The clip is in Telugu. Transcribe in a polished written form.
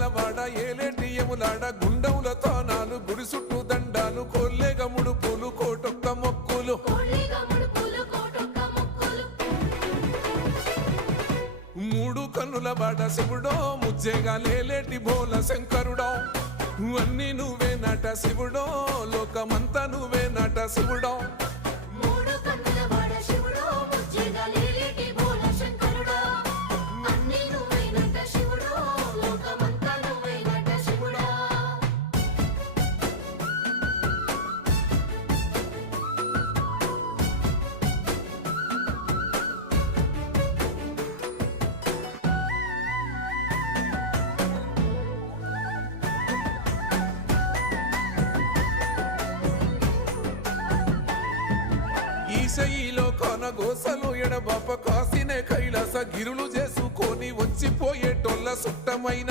గలవాడ ఏలేటి యములాడ గుండముల తానాలు గుడి చుట్టూ దండాలు కోల్లేగ ముడుపులు కోటొక్క మొక్కులు మూడు కన్నుల బాట శివుడో ముజ్జేగా లేలేటి భోల శంకరుడో అన్ని నువ్వే నట శివుడో లోకమంతా నువ్వే నట శివుడో ఈశయిలో కొనగోసలు ఎడబాప కాసినే కైలాస గిరులు చేసుకొని వచ్చిపోయేటోళ్ళ సుట్టమైన